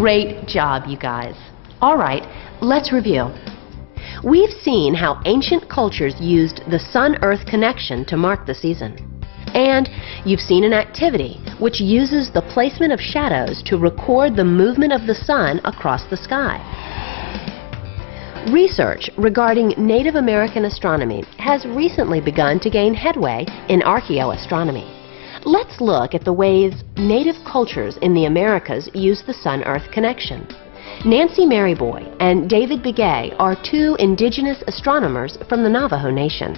Great job, you guys. All right, let's review. We've seen how ancient cultures used the Sun-Earth connection to mark the season. And you've seen an activity which uses the placement of shadows to record the movement of the sun across the sky. Research regarding Native American astronomy has recently begun to gain headway in archaeoastronomy. Let's look at the ways native cultures in the Americas use the Sun-Earth connection. Nancy Maryboy and David Begay are two indigenous astronomers from the Navajo Nation.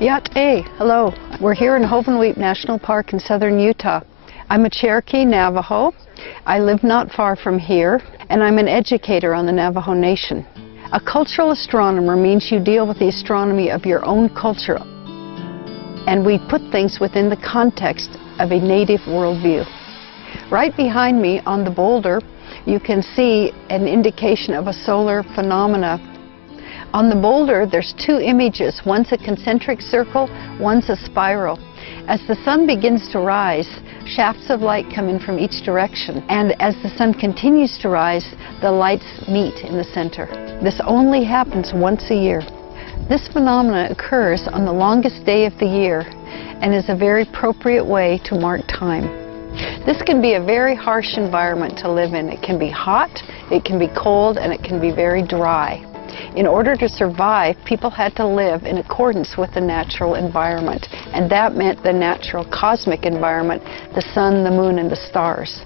Yat-e, hello. We're here in Hovenweep National Park in southern Utah. I'm a Cherokee Navajo. I live not far from here, and I'm an educator on the Navajo Nation. A cultural astronomer means you deal with the astronomy of your own culture, and we put things within the context of a native worldview. Right behind me on the boulder, you can see an indication of a solar phenomena. On the boulder, there's two images. One's a concentric circle, one's a spiral. As the sun begins to rise, shafts of light come in from each direction. And as the sun continues to rise, the lights meet in the center. This only happens once a year. This phenomenon occurs on the longest day of the year and is a very appropriate way to mark time. This can be a very harsh environment to live in. It can be hot, it can be cold, and it can be very dry. In order to survive, people had to live in accordance with the natural environment, and that meant the natural cosmic environment, the sun, the moon, and the stars.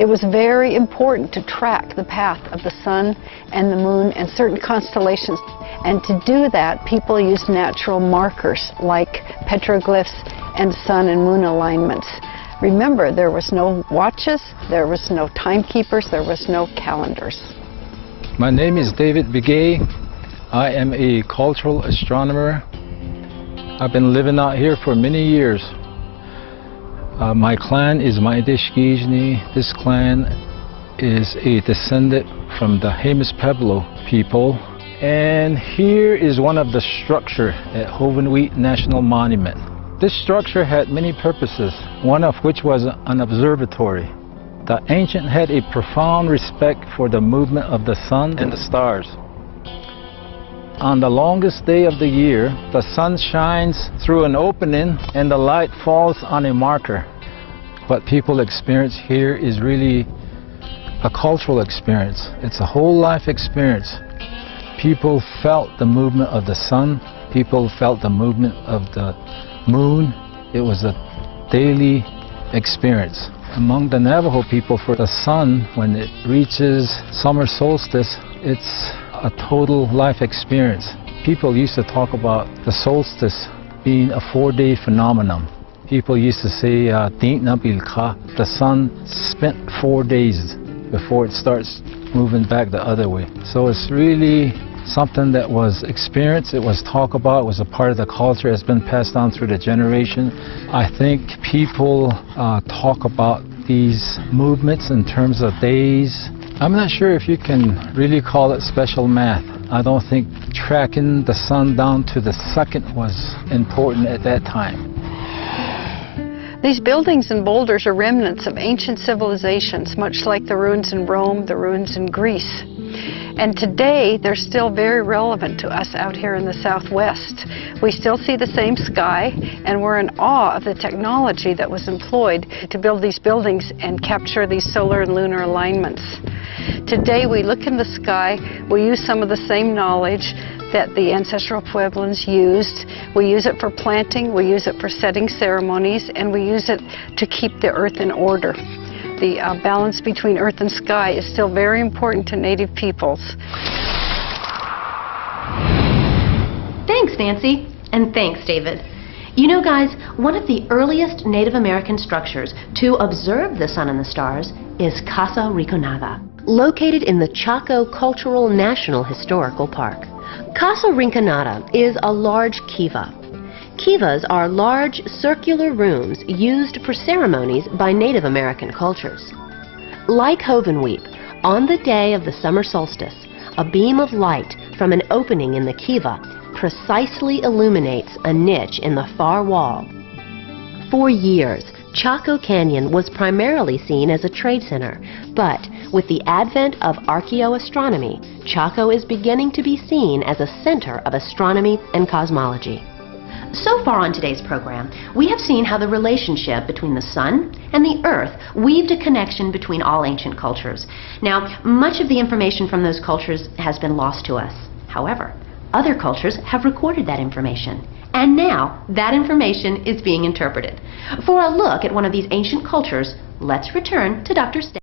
It was very important to track the path of the sun and the moon and certain constellations, and to do that, people used natural markers like petroglyphs and sun and moon alignments. Remember, there was no watches, there was no timekeepers, there was no calendars. My name is David Begay. I am a cultural astronomer. I've been living out here for many years. My clan is Maidishkijni. This clan is a descendant from the Jemez Pueblo people. And here is one of the structures at Hovenweep National Monument. This structure had many purposes, one of which was an observatory. The ancient had a profound respect for the movement of the sun and the stars. On the longest day of the year, the sun shines through an opening and the light falls on a marker. What people experience here is really a cultural experience. It's a whole life experience. People felt the movement of the sun. People felt the movement of the moon. It was a daily experience. Among the Navajo people, for the sun, when it reaches summer solstice, it's a total life experience. People used to talk about the solstice being a 4-day phenomenon. People used to say, the sun spent 4 days before it starts moving back the other way. So it's really something that was experienced, it was talked about, it was a part of the culture, it's been passed on through the generation. I think people talk about these movements in terms of days. I'm not sure if you can really call it special math. I don't think tracking the sun down to the second was important at that time. These buildings and boulders are remnants of ancient civilizations, much like the ruins in Rome, the ruins in Greece. And today, they're still very relevant to us out here in the Southwest. We still see the same sky, and we're in awe of the technology that was employed to build these buildings and capture these solar and lunar alignments. Today, we look in the sky, we use some of the same knowledge that the ancestral Pueblans used. We use it for planting, we use it for setting ceremonies, and we use it to keep the earth in order. The balance between earth and sky is still very important to Native peoples. Thanks, Nancy. And thanks, David. You know, guys, one of the earliest Native American structures to observe the sun and the stars is Casa Rinconada, located in the Chaco Cultural National Historical Park. Casa Rinconada is a large kiva. Kivas are large circular rooms used for ceremonies by Native American cultures. Like Hovenweep, on the day of the summer solstice, a beam of light from an opening in the kiva precisely illuminates a niche in the far wall. For years, Chaco Canyon was primarily seen as a trade center, but with the advent of archaeoastronomy, Chaco is beginning to be seen as a center of astronomy and cosmology. So far on today's program, we have seen how the relationship between the sun and the earth weaved a connection between all ancient cultures. Now, much of the information from those cultures has been lost to us. However, other cultures have recorded that information. And now, that information is being interpreted. For a look at one of these ancient cultures, let's return to Dr.